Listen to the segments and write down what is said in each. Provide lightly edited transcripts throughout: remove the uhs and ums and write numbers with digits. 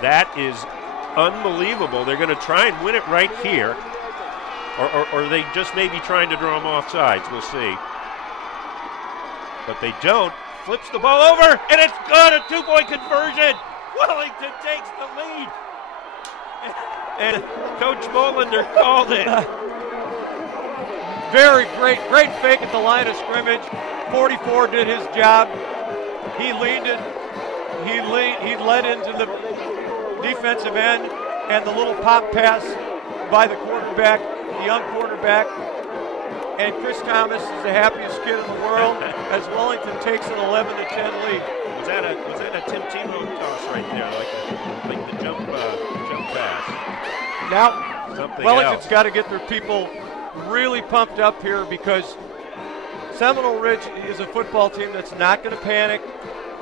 That is unbelievable. They're going to try and win it right here. Or they just may be trying to draw them off sides. We'll see. But they don't. Flips the ball over, and it's good. A two-point conversion. Wellington takes the lead. And Coach Molander called it. Very great fake at the line of scrimmage. 44 did his job. He leaned it. He led into the defensive end, and the little pop pass by the quarterback, the young quarterback. And Chris Thomas is the happiest kid in the world as Wellington takes an 11-10 lead. Was that a Tim Tebow toss right there, like the jump pass? Now, Something Wellington's else. got to get their people really pumped up here because Seminole Ridge is a football team that's not going to panic.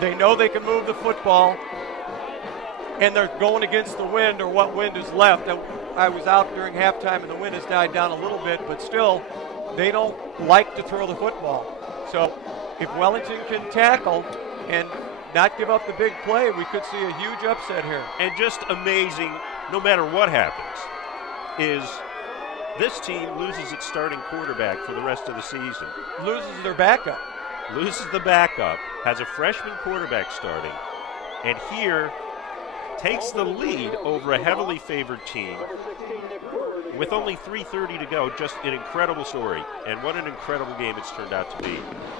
They know they can move the football, and they're going against the wind or what wind is left. I was out during halftime, and the wind has died down a little bit, but still, they don't like to throw the football. So if Wellington can tackle and not give up the big play, we could see a huge upset here. And just amazing, no matter what happens, is this team loses its starting quarterback for the rest of the season. Loses their backup. Loses the backup, has a freshman quarterback starting, and here takes the lead over a heavily favored team with only 3:30 to go. Just an incredible story, and what an incredible game it's turned out to be.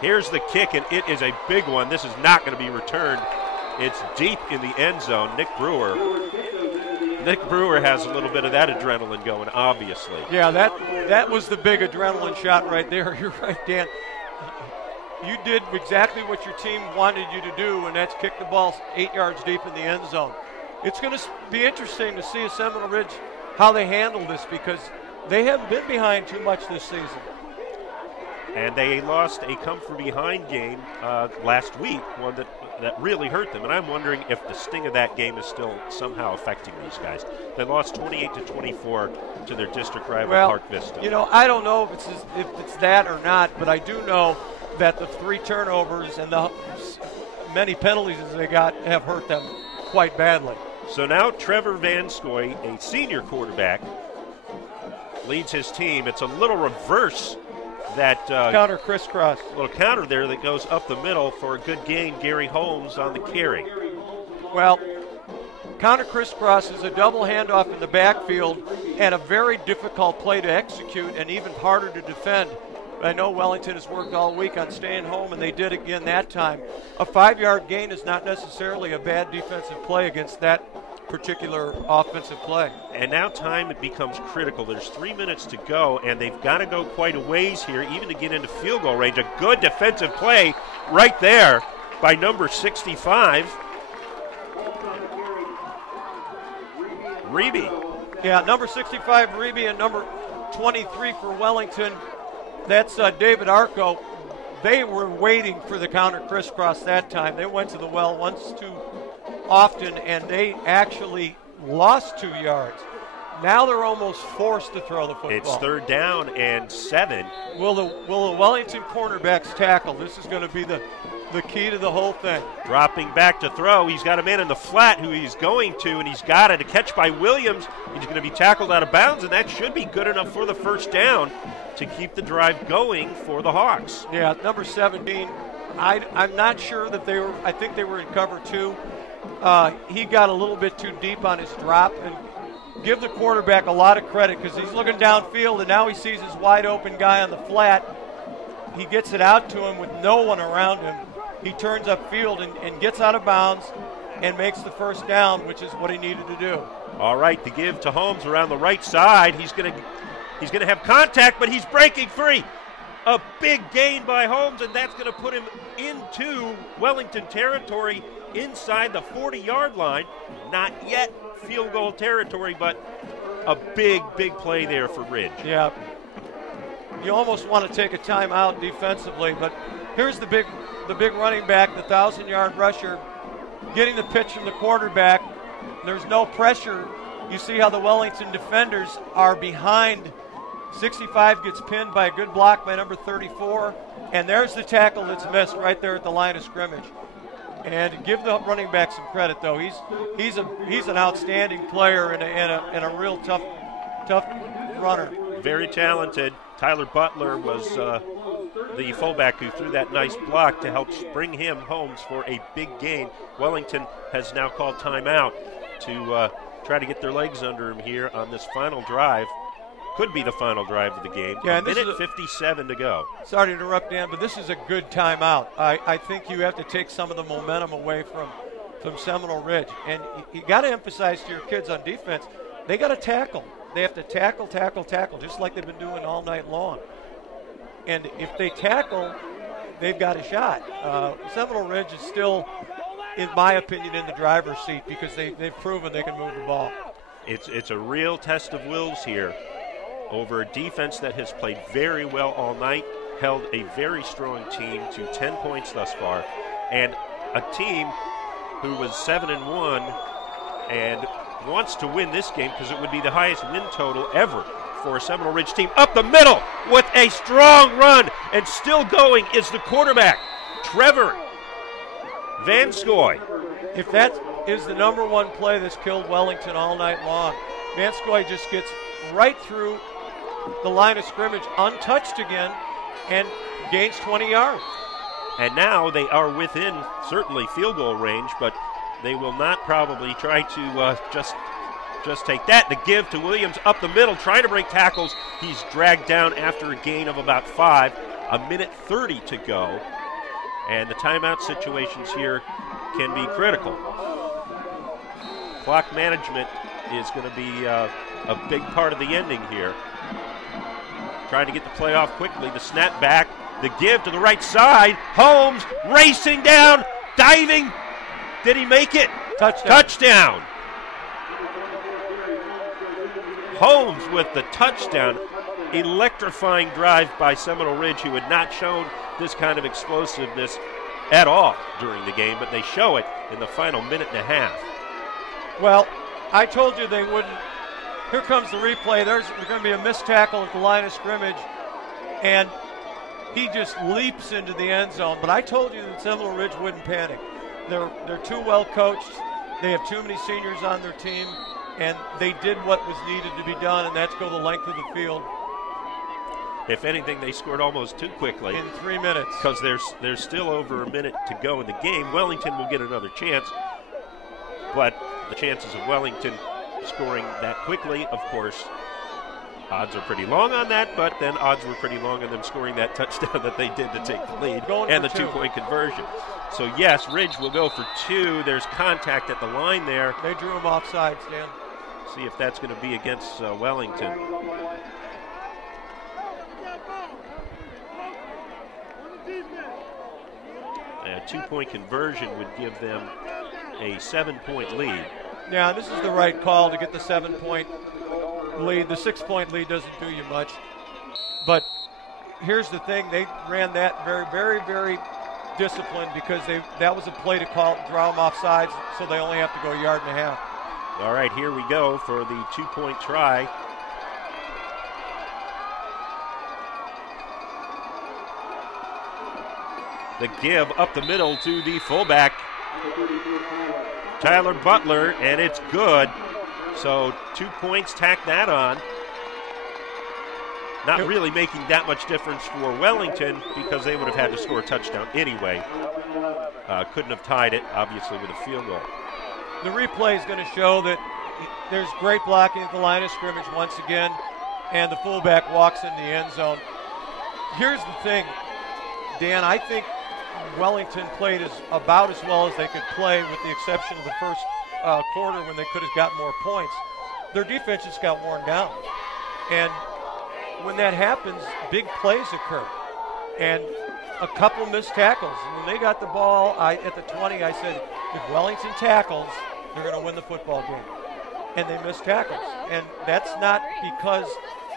Here's the kick, and it is a big one. This is not going to be returned. It's deep in the end zone. Nick Brewer has a little bit of that adrenaline going, obviously. Yeah, that was the big adrenaline shot right there. You're right, Dan. You did exactly what your team wanted you to do, and that's kick the ball 8 yards deep in the end zone. It's going to be interesting to see at Seminole Ridge how they handle this because they haven't been behind too much this season. And they lost a come-from-behind game last week, one that really hurt them. And I'm wondering if the sting of that game is still somehow affecting these guys. They lost 28-24 to their district rival, Park Vista. You know, I don't know if it's that or not, but I do know that the 3 turnovers and the many penalties as they got have hurt them quite badly. So now Trevor Van Scoy, a senior quarterback, leads his team. It's a little reverse that counter crisscross. Little counter there that goes up the middle for a good gain. Gary Holmes on the carry. Well, counter crisscross is a double handoff in the backfield and a very difficult play to execute and even harder to defend. I know Wellington has worked all week on staying home, and they did again that time. A 5-yard gain is not necessarily a bad defensive play against that particular offensive play. And now time becomes critical. There's 3 minutes to go, and they've got to go quite a ways here, even to get into field goal range. A good defensive play right there by number 65. Reby. Yeah, number 65, Reby, and number 23 for Wellington. That's David Arco. They were waiting for the counter crisscross that time. They went to the well once too often, and they actually lost 2 yards. Now they're almost forced to throw the football. It's 3rd down and 7. Will the Wellington cornerbacks tackle? This is going to be the key to the whole thing. Dropping back to throw. He's got a man in the flat who he's going to, and he's got it. A catch by Williams. He's going to be tackled out of bounds, and that should be good enough for the 1st down to keep the drive going for the Hawks. Yeah, number 17. I'm not sure that they were. I think they were in cover 2. He got a little bit too deep on his drop, and give the quarterback a lot of credit because he's looking downfield, and now he sees his wide open guy on the flat. He gets it out to him with no one around him. He turns upfield and gets out of bounds and makes the 1st down, which is what he needed to do. All right, the give to Holmes around the right side. He's going to have contact, but he's breaking free. A big gain by Holmes, and that's going to put him into Wellington territory inside the 40-yard line. Not yet field goal territory, but a big play there for Ridge. Yeah. You almost want to take a timeout defensively, but here's the big running back, the 1,000-yard rusher, getting the pitch from the quarterback. There's no pressure. You see how the Wellington defenders are behind. 65 gets pinned by a good block by number 34, and there's the tackle that's missed right there at the line of scrimmage. And give the running back some credit, though. He's an outstanding player and a real tough runner. Very talented. Tyler Butler was the fullback who threw that nice block to help bring him home for a big gain. Wellington has now called timeout to try to get their legs under him here on this final drive. Could be the final drive of the game. Yeah, a minute 57 to go. Sorry to interrupt, Dan, but this is a good timeout. I think you have to take some of the momentum away from Seminole Ridge. And you got to emphasize to your kids on defense, they got to tackle. They have to tackle, just like they've been doing all night long. And if they tackle, they've got a shot. Seminole Ridge is still, in my opinion, in the driver's seat because they've proven they can move the ball. It's a real test of wills here over a defense that has played very well all night, held a very strong team to 10 points thus far, and a team who was 7-1 and wants to win this game because it would be the highest win total ever for a Seminole Ridge team. Up the middle with a strong run, and still going is the quarterback, Trevor Van Scoy. If that is the number one play that's killed Wellington all night long, Van Scoy just gets right through the line of scrimmage untouched again and gains 20 yards. And now they are within certainly field goal range, but they will not probably try to just take that. The give to Williams up the middle, trying to break tackles. He's dragged down after a gain of about 5. A minute 30 to go. And the timeout situations here can be critical. Clock management is going to be a big part of the ending here. Trying to get the play off quickly. The snap back, the give to the right side. Holmes racing down, diving. Did he make it? Touchdown. Holmes with the touchdown. Electrifying drive by Seminole Ridge, who had not shown this kind of explosiveness at all during the game, but they show it in the final minute and a half. Well, I told you they wouldn't. Here comes the replay. There's going to be a missed tackle at the line of scrimmage, and he just leaps into the end zone. But I told you that Seminole Ridge wouldn't panic. They're too well coached. They have too many seniors on their team, and they did what was needed to be done, and that's go the length of the field. If anything, they scored almost too quickly. In 3 minutes. Because there's still over a minute to go in the game. Wellington will get another chance, but the chances of Wellington scoring that quickly, of course, odds are pretty long on that, but then odds were pretty long on them scoring that touchdown that they did to take the lead and the 2-point conversion. So, yes, Ridge will go for 2. There's contact at the line there. They drew him offside, Stan. See if that's going to be against Wellington. A 2-point conversion would give them a 7-point lead. Yeah, this is the right call to get the 7-point lead. The 6-point lead doesn't do you much. But here's the thing. They ran that very, very, very disciplined because that was a play to draw them off sides, so they only have to go a yard and a half. All right, here we go for the 2-point try. The give up the middle to the fullback, Tyler Butler, and it's good. So 2 points, tack that on. Not really making that much difference for Wellington because they would have had to score a touchdown anyway. Couldn't have tied it, obviously, with a field goal. The replay is going to show that there's great blocking at the line of scrimmage once again, and the fullback walks in the end zone. Here's the thing, Dan, I think Wellington played about as well as they could play, with the exception of the first quarter when they could have gotten more points. Their defense just got worn down. And when that happens, big plays occur. And a couple missed tackles. When they got the ball at the 20, I said, if Wellington tackles, they're going to win the football game. And they missed tackles. And that's not because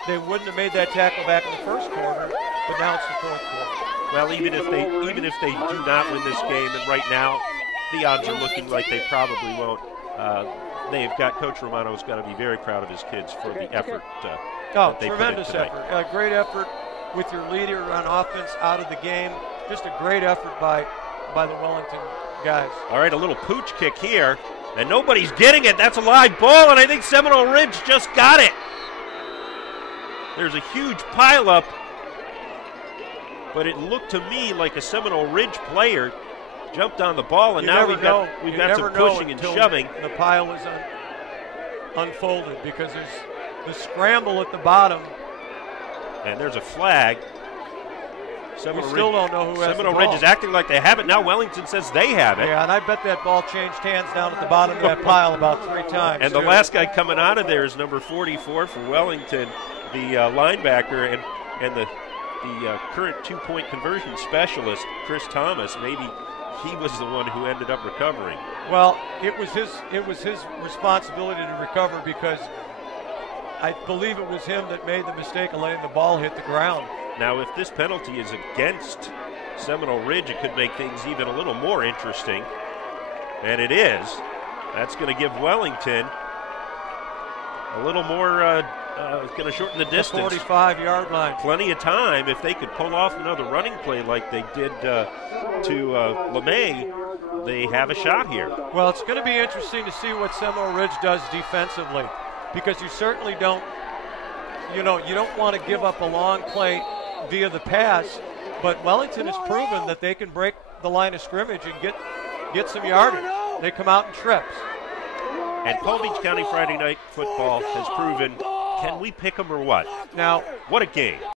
they wouldn't have made that tackle back in the first quarter, but now it's the fourth quarter. Well, even if they do not win this game, and right now the odds are looking like they probably won't, they've got Coach Romano's got to be very proud of his kids for the effort. Tremendous effort. A great effort with your leader on offense out of the game. Just a great effort by the Wellington guys. All right, a little pooch kick here, and nobody's getting it. That's a live ball, and I think Seminole Ridge just got it. There's a huge pileup, but it looked to me like a Seminole Ridge player jumped on the ball, and now we've got some pushing and shoving. The pile is unfolded because there's the scramble at the bottom. And there's a flag. We still don't know who has the ball. Seminole Ridge is acting like they have it. Now Wellington says they have it. Yeah, and I bet that ball changed hands down at the bottom of that pile about 3 times. And the last guy coming out of there is number 44 for Wellington, the linebacker, and the current 2-point conversion specialist, Chris Thomas. Maybe he was the one who ended up recovering. Well, it was his responsibility to recover because I believe it was him that made the mistake of letting the ball hit the ground. Now, if this penalty is against Seminole Ridge, it could make things even a little more interesting. And it is. That's going to give Wellington a little more, going to shorten the distance. The 45-yard line. Plenty of time. If they could pull off another running play like they did to LeMay, they have a shot here. Well, it's going to be interesting to see what Seminole Ridge does defensively, because you certainly don't, you don't want to give up a long play via the pass, but Wellington has proven that they can break the line of scrimmage and get some yardage. They come out in trips. And Palm Beach County Friday Night Football has proven, can we pick them or what? Now, what a game.